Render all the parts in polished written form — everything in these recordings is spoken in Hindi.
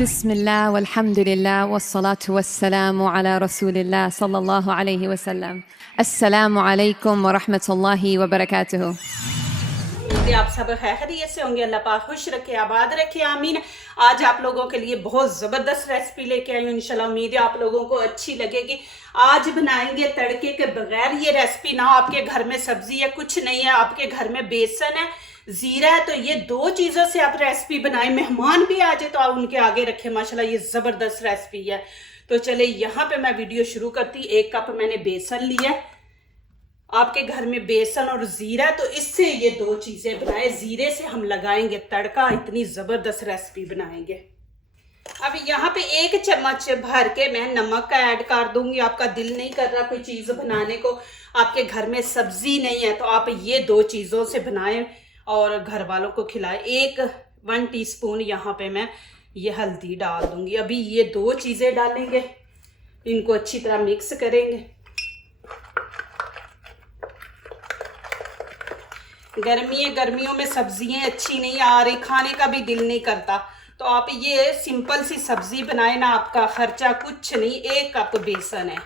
बिस्मिल्लाह वल्हम्दुलिल्लाह वस्सलातु वस्सलामु अला रसूलिल्लाह सल्लल्लाहु अलैहि वसल्लम। अस्सलामु अलैकुम व रहमतुल्लाहि व बरकातुहू। आप सब खैरियत से होंगे, अल्लाह पाक खुश रखे, आबाद रखे, आमीन। आज आप लोगों के लिए बहुत ज़बरदस्त रेसिपी लेके आई हूँ। इंशाल्लाह उम्मीद है आप लोगों को अच्छी लगेगी। आज बनाएंगे तड़के के बगैर ये रेसिपी। ना आपके घर में सब्जी है, कुछ नहीं है, आपके घर में बेसन है, जीरा है, तो ये दो चीज़ों से आप रेसिपी बनाएं। मेहमान भी आ जाए तो आप उनके आगे रखें। माशाल्लाह ये ज़बरदस्त रेसिपी है। तो चले यहाँ पे मैं वीडियो शुरू करती। 1 कप मैंने बेसन लिया। आपके घर में बेसन और जीरा, तो इससे ये दो चीजें बनाए। जीरे से हम लगाएंगे तड़का, इतनी जबरदस्त रेसिपी बनाएंगे। अब यहाँ पे 1 चम्मच भर के मैं नमक का ऐड कर दूंगी। आपका दिल नहीं कर रहा कोई चीज बनाने को, आपके घर में सब्जी नहीं है, तो आप ये दो चीजों से बनाएं और घर वालों को खिलाएं। 1 टीस्पून यहाँ पे मैं ये हल्दी डाल दूंगी। अभी ये दो चीजें डालेंगे, इनको अच्छी तरह मिक्स करेंगे। गर्मियों में सब्जियां अच्छी नहीं आ रही, खाने का भी दिल नहीं करता, तो आप ये सिंपल सी सब्जी बनाए ना, आपका खर्चा कुछ नहीं। 1 कप बेसन है।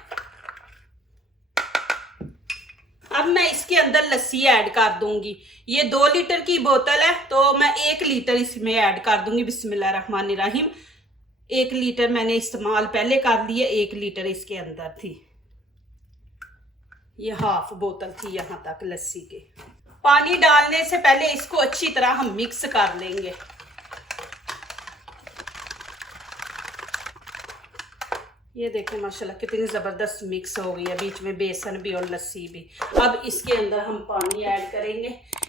अब मैं इसके अंदर लस्सी ऐड कर दूंगी। ये 2 लीटर की बोतल है, तो मैं 1 लीटर इसमें ऐड कर दूंगी। बिस्मिल्लाहिर्रहमानिर्रहीम। 1 लीटर मैंने इस्तेमाल पहले कर लिए, 1 लीटर इसके अंदर थी। ये हाफ बोतल थी यहाँ तक लस्सी के। पानी डालने से पहले इसको अच्छी तरह हम मिक्स कर लेंगे। ये देखें माशाल्लाह कितनी ज़बरदस्त मिक्स हो गई है, बीच में बेसन भी और लस्सी भी। अब इसके अंदर हम पानी ऐड करेंगे।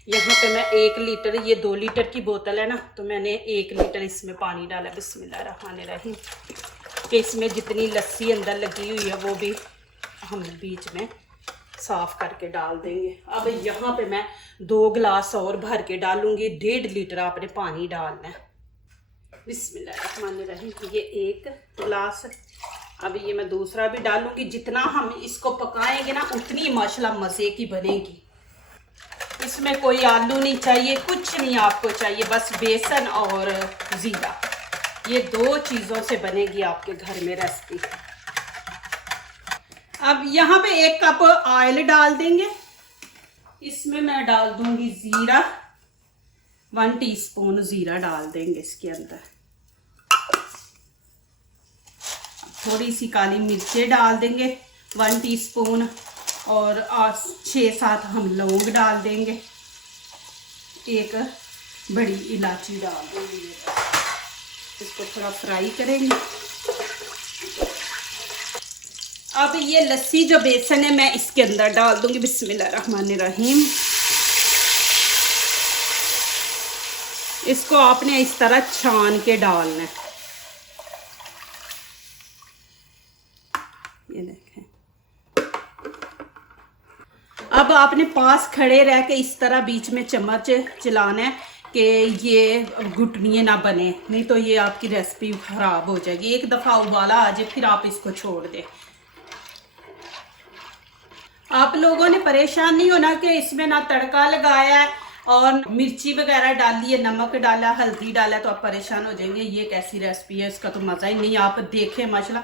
यहाँ पे मैं 1 लीटर, ये 2 लीटर की बोतल है ना, तो मैंने 1 लीटर इसमें पानी डाला। बिस्मिल्लाहिर्रहमानिर्रहीम। कि इसमें जितनी लस्सी अंदर लगी हुई है वो भी हम बीच में साफ करके डाल देंगे। अब यहाँ पे मैं 2 गिलास और भर के डालूंगी। 1.5 लीटर आपने पानी डालना है। बिस्मिल्लाहिर्रहमानिर्रहीम। ये 1 गिलास। अब ये मैं दूसरा भी डालूंगी। जितना हम इसको पकाएंगे ना, उतनी माशाल्लाह मज़े की बनेगी। इसमें कोई आलू नहीं चाहिए, कुछ नहीं आपको चाहिए, बस बेसन और ज़ीरा। ये 2 चीज़ों से बनेगी आपके घर में रेसिपी। अब यहाँ पे 1 कप ऑयल डाल देंगे। इसमें मैं डाल दूंगी जीरा। 1 टीस्पून जीरा डाल देंगे इसके अंदर। थोड़ी सी काली मिर्चें डाल देंगे 1 टीस्पून, और 6-7 हम लौंग डाल देंगे। 1 बड़ी इलायची डाल देंगे। इसको थोड़ा फ्राई करेंगे। अब ये लस्सी जो बेसन है मैं इसके अंदर डाल दूंगी। बिस्मिल्लाहिर्रहमानिर्रहीम। इसको आपने इस तरह छान के डालना है। ये देखें। अब आपने पास खड़े रह के इस तरह बीच में चम्मच चलाना है कि ये घुटनियाँ ना बने, नहीं तो ये आपकी रेसिपी खराब हो जाएगी। 1 दफ़ा उबाला आ जाए फिर आप इसको छोड़ दें। आप लोगों ने परेशान नहीं होना कि इसमें ना तड़का लगाया है और मिर्ची वगैरह डाली है, नमक डाला, हल्दी डाला, तो आप परेशान हो जाएंगे ये कैसी रेसिपी है, इसका तो मज़ा ही नहीं। आप देखें माशाल्लाह,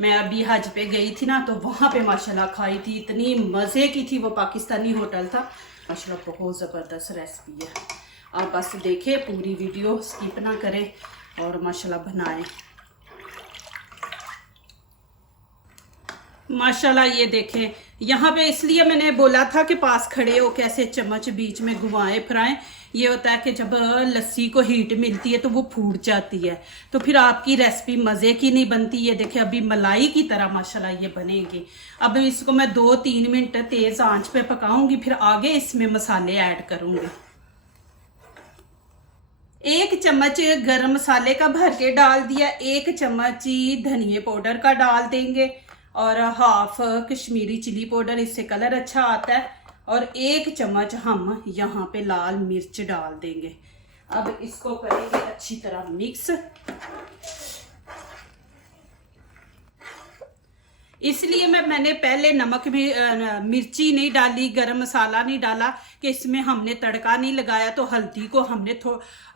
मैं अभी हज पे गई थी ना, तो वहाँ पे माशाल्लाह खाई थी, इतनी मज़े की थी। वो पाकिस्तानी होटल था। माशाल्लाह बहुत ज़बरदस्त रेसिपी है। आप बस देखें, पूरी वीडियो स्किप ना करें और माशाल्लाह बनाएं। माशाल्लाह ये देखें, यहाँ पे इसलिए मैंने बोला था कि पास खड़े हो कैसे चम्मच बीच में घुमाएं फिराएं। ये होता है कि जब लस्सी को हीट मिलती है तो वो फूट जाती है, तो फिर आपकी रेसिपी मज़े की नहीं बनती। ये देखें अभी मलाई की तरह माशाल्लाह ये बनेगी। अब इसको मैं 2-3 मिनट तेज़ आंच पे पकाऊंगी, फिर आगे इसमें मसाले ऐड करूंगी। 1 चम्मच गरम मसाले का भर के डाल दिया। 1 चम्मच धनिया पाउडर का डाल देंगे, और हाफ कश्मीरी चिली पाउडर, इससे कलर अच्छा आता है, और 1 चम्मच हम यहाँ पे लाल मिर्च डाल देंगे। अब इसको करेंगे अच्छी तरह मिक्स। इसलिए मैंने पहले नमक भी मिर्ची नहीं डाली, गरम मसाला नहीं डाला कि इसमें हमने तड़का नहीं लगाया। तो हल्दी को हमने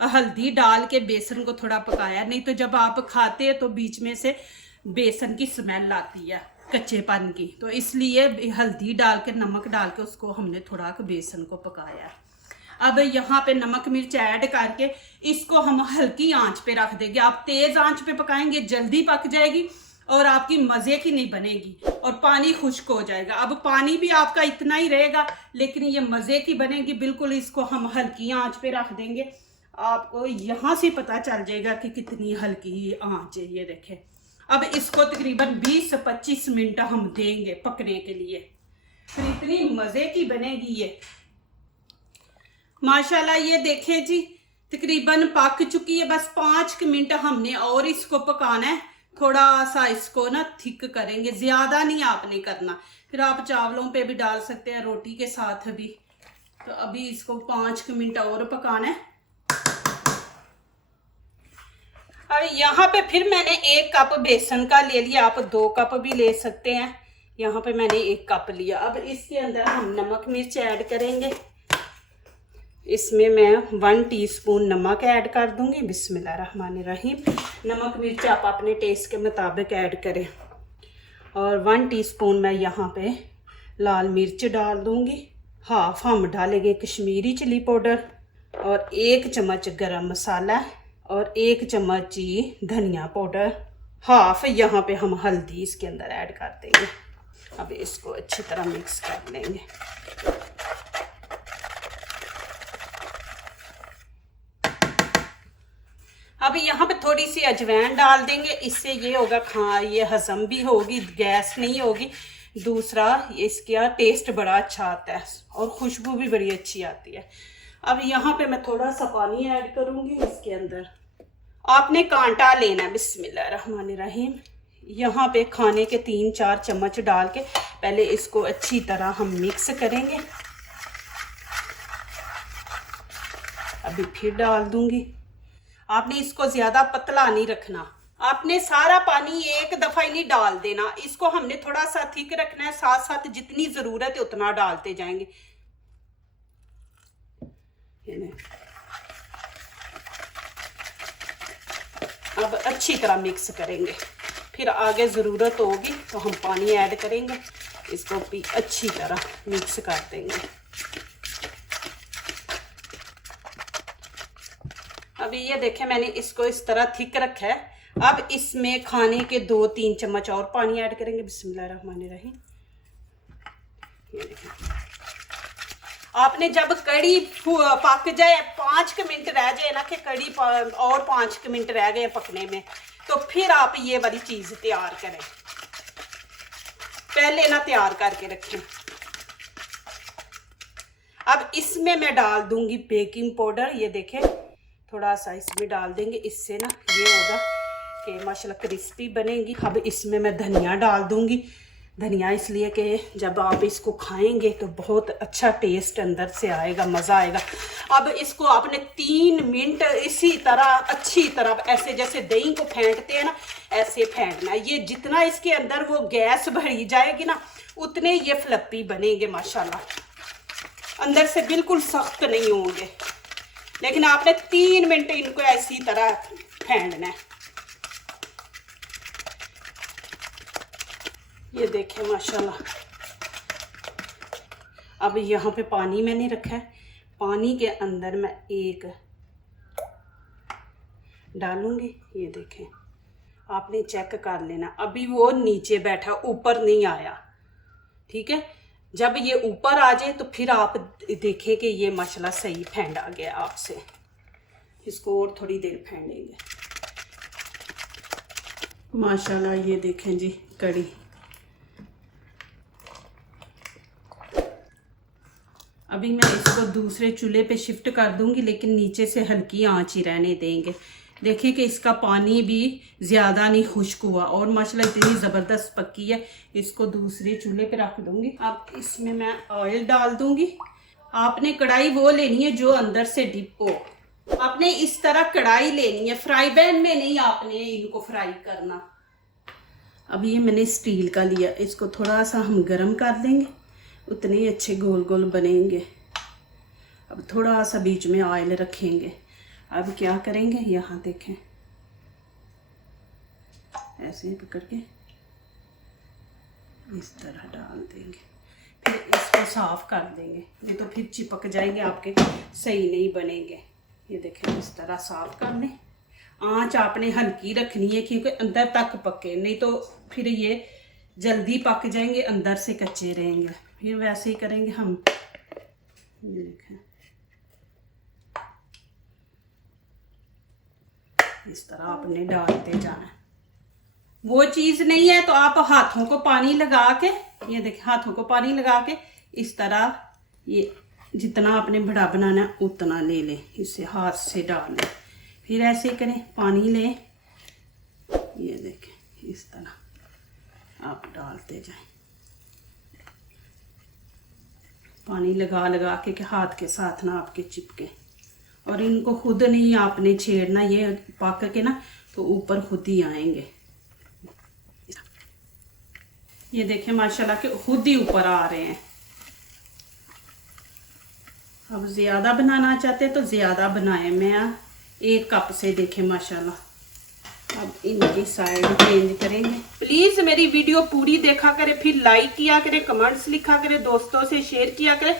हल्दी डाल के बेसन को थोड़ा पकाया, नहीं तो जब आप खाते हैं तो बीच में से बेसन की स्मेल आती है कच्चेपन की। तो इसलिए हल्दी डाल के नमक डाल के उसको हमने थोड़ा बेसन को पकाया। अब यहाँ पे नमक मिर्च ऐड करके इसको हम हल्की आंच पे रख देंगे। आप तेज आंच पे पकाएंगे जल्दी पक जाएगी और आपकी मज़े की नहीं बनेगी और पानी खुश्क हो जाएगा। अब पानी भी आपका इतना ही रहेगा लेकिन ये मज़े की बनेगी बिल्कुल। इसको हम हल्की आंच पे रख देंगे। आपको यहाँ से पता चल जाएगा कि कितनी हल्की आंच है। ये देखें, अब इसको तकरीबन 20 से 25 मिनट हम देंगे पकने के लिए, फिर इतनी मज़े की बनेगी ये माशाल्लाह। ये देखें जी, तकरीबन पक चुकी है। बस 5 मिनट हमने और इसको पकाना है। थोड़ा सा इसको ना थिक करेंगे, ज़्यादा नहीं आपने करना। फिर आप चावलों पे भी डाल सकते हैं, रोटी के साथ भी। तो अभी इसको 5 मिनट और पकाना है। अब यहाँ पे फिर मैंने 1 कप बेसन का ले लिया, आप 2 कप भी ले सकते हैं। यहाँ पे मैंने 1 कप लिया। अब इसके अंदर हम नमक मिर्च ऐड करेंगे। इसमें मैं 1 टीस्पून नमक ऐड कर दूंगी। बिस्मिल्लाहिर्रहमानिर्रहीम। नमक मिर्च आप अपने टेस्ट के मुताबिक ऐड करें। और 1 टीस्पून मैं यहाँ पे लाल मिर्च डाल दूंगी। हाफ हम डालेंगे कश्मीरी चिली पाउडर और 1 चम्मच गरम मसाला और 1 चम्मच ही धनिया पाउडर। हाफ यहाँ पे हम हल्दी इसके अंदर ऐड कर देंगे। अब इसको अच्छी तरह मिक्स कर लेंगे। अब यहाँ पे थोड़ी सी अजवाइन डाल देंगे। इससे ये होगा ये हजम भी होगी, गैस नहीं होगी। दूसरा इसका टेस्ट बड़ा अच्छा आता है और खुशबू भी बड़ी अच्छी आती है। अब यहाँ पे मैं थोड़ा सा पानी ऐड करूँगी। इसके अंदर आपने कांटा लेना है। बिस्मिल्लाहिर्रहमानिर्रहीम। यहाँ पे खाने के 3-4 चम्मच डाल के पहले इसको अच्छी तरह हम मिक्स करेंगे। अभी फिर डाल दूंगी। आपने इसको ज़्यादा पतला नहीं रखना, आपने सारा पानी एक दफ़ा ही नहीं डाल देना। इसको हमने थोड़ा सा थिक रखना है, साथ साथ जितनी ज़रूरत है उतना डालते जाएंगे। अब अच्छी तरह मिक्स करेंगे, फिर आगे ज़रूरत होगी तो हम पानी ऐड करेंगे। इसको भी अच्छी तरह मिक्स कर देंगे। अभी ये देखें, मैंने इसको इस तरह थिक रखा है। अब इसमें खाने के 2-3 चम्मच और पानी ऐड करेंगे। बिस्मिल्लाहिर्रहमानिर्रहीम। ये देखें, आपने जब कड़ी पक जाए, 5 मिनट रह जाए ना कि कड़ी और 5 मिनट रह गए पकने में, तो फिर आप ये वाली चीज़ तैयार करें। पहले ना तैयार करके रखें। अब इसमें मैं डाल दूंगी बेकिंग पाउडर। ये देखें, थोड़ा सा इसमें डाल देंगे। इससे ना ये होगा कि माशाल्लाह क्रिस्पी बनेगी। अब इसमें मैं धनिया डाल दूंगी। धनिया इसलिए कि जब आप इसको खाएंगे तो बहुत अच्छा टेस्ट अंदर से आएगा, मज़ा आएगा। अब इसको आपने 3 मिनट इसी तरह अच्छी तरह ऐसे जैसे दही को फेंटते हैं ना, ऐसे फेंटना। ये जितना इसके अंदर वो गैस भरी जाएगी ना, उतने ये फ्लपी बनेंगे माशाल्लाह। अंदर से बिल्कुल सख्त नहीं होंगे, लेकिन आपने 3 मिनट इनको ऐसी तरह फेंटना है। ये देखें माशाल्लाह। अब यहाँ पे पानी मैंने रखा है। पानी के अंदर मैं 1 डालूंगी। ये देखें, आपने चेक कर लेना। अभी वो नीचे बैठा, ऊपर नहीं आया, ठीक है। जब ये ऊपर आ जाए तो फिर आप देखें कि ये माशाल्लाह सही फेंटा गया आपसे। इसको और थोड़ी देर फेंटेंगे। माशाल्लाह ये देखें जी कड़ी। अभी मैं इसको दूसरे चूल्हे पे शिफ्ट कर दूंगी, लेकिन नीचे से हल्की आंच ही रहने देंगे। देखिए कि इसका पानी भी ज़्यादा नहीं खुश्क हुआ और माशाल्लाह इतनी ज़बरदस्त पकी है। इसको दूसरे चूल्हे पे रख दूंगी। अब इसमें मैं ऑयल डाल दूंगी। आपने कढ़ाई वो लेनी है जो अंदर से डिप हो। आपने इस तरह कढ़ाई लेनी है, फ्राई पैन में नहीं आपने इनको फ्राई करना। अब ये मैंने स्टील का लिया, इसको थोड़ा सा हम गरम कर देंगे, उतने ही अच्छे गोल गोल बनेंगे। अब थोड़ा सा बीच में ऑयल रखेंगे। अब क्या करेंगे, यहाँ देखें, ऐसे पकड़ के इस तरह डाल देंगे, फिर इसको साफ कर देंगे, नहीं तो फिर चिपक जाएंगे, आपके सही नहीं बनेंगे। ये देखें, इस तरह साफ कर लें। आंच आपने हल्की रखनी है क्योंकि अंदर तक पके, नहीं तो फिर ये जल्दी पक जाएंगे, अंदर से कच्चे रहेंगे। फिर वैसे ही करेंगे हम। ये देखें, इस तरह आपने डालते जाना है। वो चीज़ नहीं है तो आप हाथों को पानी लगा के, ये देखिए, हाथों को पानी लगा के इस तरह, ये जितना आपने बड़ा बनाना है उतना ले लें, इसे हाथ से डाल लें। फिर ऐसे ही करें, पानी लें, ये देखें, इस तरह आप डालते जाएं, पानी लगा लगा के कि हाथ के साथ ना आपके चिपके। और इनको खुद नहीं आपने छेड़ना, ये पक के ना तो ऊपर खुद ही आएंगे। ये देखें माशाल्लाह के खुद ही ऊपर आ रहे हैं। अब ज़्यादा बनाना चाहते तो ज़्यादा बनाएं, मैं 1 कप से देखें माशाल्लाह। अब इनकी साइड चेंज करेंगे। प्लीज़ मेरी वीडियो पूरी देखा करें, फिर लाइक किया करें, कमेंट्स लिखा करें, दोस्तों से शेयर किया करें,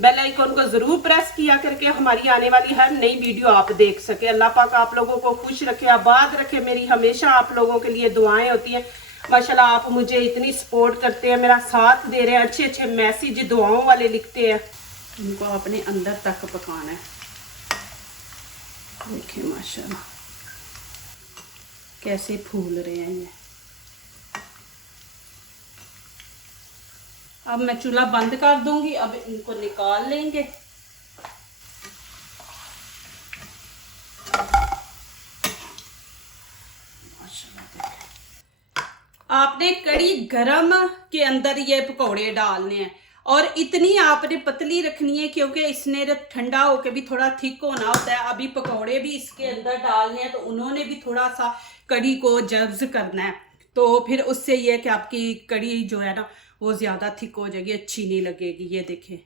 बेल आइकन को ज़रूर प्रेस किया करके हमारी आने वाली हर नई वीडियो आप देख सके। अल्लाह पाक आप लोगों को खुश रखे, आबाद रखे। मेरी हमेशा आप लोगों के लिए दुआएं होती हैं। माशाल्लाह आप मुझे इतनी सपोर्ट करते हैं, मेरा साथ दे रहे हैं, अच्छे अच्छे मैसेज दुआओं वाले लिखते हैं। इनको अपने अंदर तक पकाना है। देखिए माशाल्लाह कैसे फूल रहे हैं ये। अब मैं चूल्हा बंद कर दूंगी, अब इनको निकाल लेंगे। आपने कड़ी गरम के अंदर ये पकौड़े डालने हैं और इतनी आपने पतली रखनी है क्योंकि इसने ठंडा होकर भी थोड़ा थिक होना होता है। अभी पकौड़े भी इसके अंदर डालने हैं तो उन्होंने भी थोड़ा सा कड़ी को जब्ज करना है, तो फिर उससे ये कि आपकी कड़ी जो है ना वो ज़्यादा थिक हो जाएगी, अच्छी नहीं लगेगी। ये देखें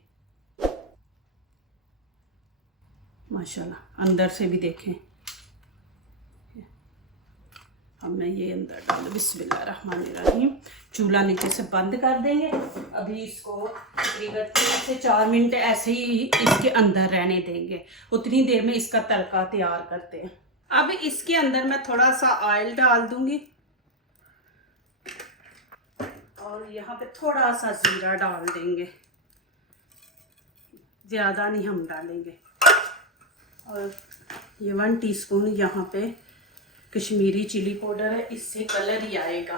माशाल्लाह अंदर से भी देखें। अब मैं ये अंदर डाल, बिस्मिल्लाहिर्रहमानिर्रहीम। चूल्हा नीचे से बंद कर देंगे। अभी इसको तकरीबन 3 से 4 मिनट ऐसे ही इसके अंदर रहने देंगे। उतनी देर में इसका तड़का तैयार करते हैं। अब इसके अंदर मैं थोड़ा सा ऑयल डाल दूंगी और यहाँ पे थोड़ा सा जीरा डाल देंगे, ज़्यादा नहीं हम डालेंगे। और ये 1 टीस्पून यहाँ पे कश्मीरी चिली पाउडर है, इससे कलर ही आएगा।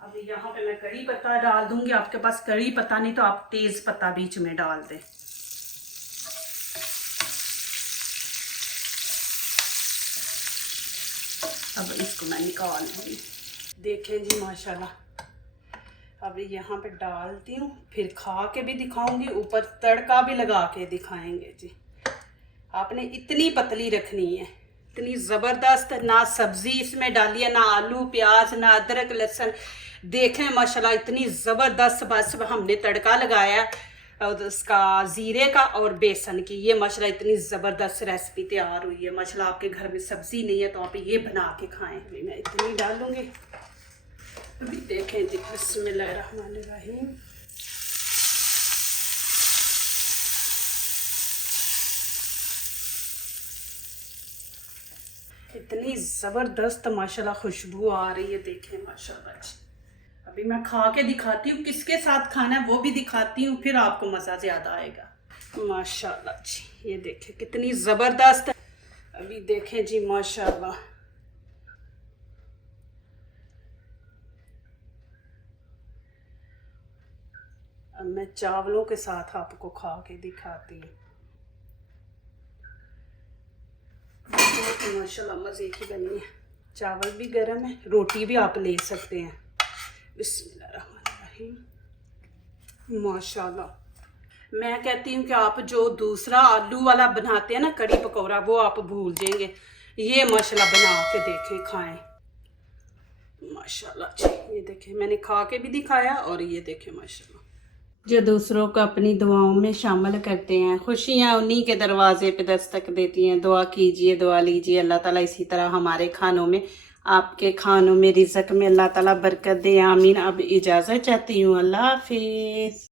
अब यहाँ पे मैं कड़ी पत्ता डाल दूंगी। आपके पास कड़ी पत्ता नहीं तो आप तेज पत्ता बीच में डाल दें। अब इसको मैं निकाल लूँगी। देखें जी माशाल्लाह, अब यहाँ पे डालती हूँ, फिर खा के भी दिखाऊंगी, ऊपर तड़का भी लगा के दिखाएंगे जी। आपने इतनी पतली रखनी है, इतनी ज़बरदस्त। ना सब्ज़ी इसमें डाली है, ना आलू प्याज, ना अदरक लहसुन। देखें माशाल्लाह इतनी ज़बरदस्त। बस हमने तड़का लगाया और उसका ज़ीरे का और बेसन की, ये माशाल्लाह इतनी ज़बरदस्त रेसिपी तैयार हुई है। माशाल्लाह आपके घर में सब्ज़ी नहीं है तो आप ये बना के खाएँ। अभी मैं इतनी डालूँगी। अभी देखें जी, बिस्मिल्लाहिर्रहमानिर्रहीम। इतनी ज़बरदस्त माशाल्लाह खुशबू आ रही है। देखें माशाल्लाह जी। अभी मैं खा के दिखाती हूँ, किसके साथ खाना है वो भी दिखाती हूँ, फिर आपको मज़ा ज़्यादा आएगा। माशाल्लाह जी, ये देखें कितनी ज़बरदस्त। अभी देखें जी माशाल्लाह, अब मैं चावलों के साथ आपको खा के दिखाती हूँ। माशाल्लाह मज़े की बनी है। चावल भी गर्म है, रोटी भी आप ले सकते हैं। बिस्मिल्लाहिर्रहमानिर्रहीम। माशाल्लाह मैं कहती हूँ कि आप जो दूसरा आलू वाला बनाते हैं ना कड़ी पकौड़ा, वो आप भूल जाएंगे। ये माशाल्लाह बना के देखें, खाएं, माशाल्लाह जी। ये देखें, मैंने खा के भी दिखाया और ये देखें माशाल्लाह। जो दूसरों को अपनी दुआओं में शामिल करते हैं, खुशियाँ उन्हीं के दरवाजे पे दस्तक देती हैं। दुआ कीजिए, दुआ लीजिए, अल्लाह ताला इसी तरह हमारे खानों में, आपके खानों में, रिज़्क़ में अल्लाह ताला बरकत दे, आमीन। अब इजाज़त चाहती हूँ, अल्लाह हाफिज़।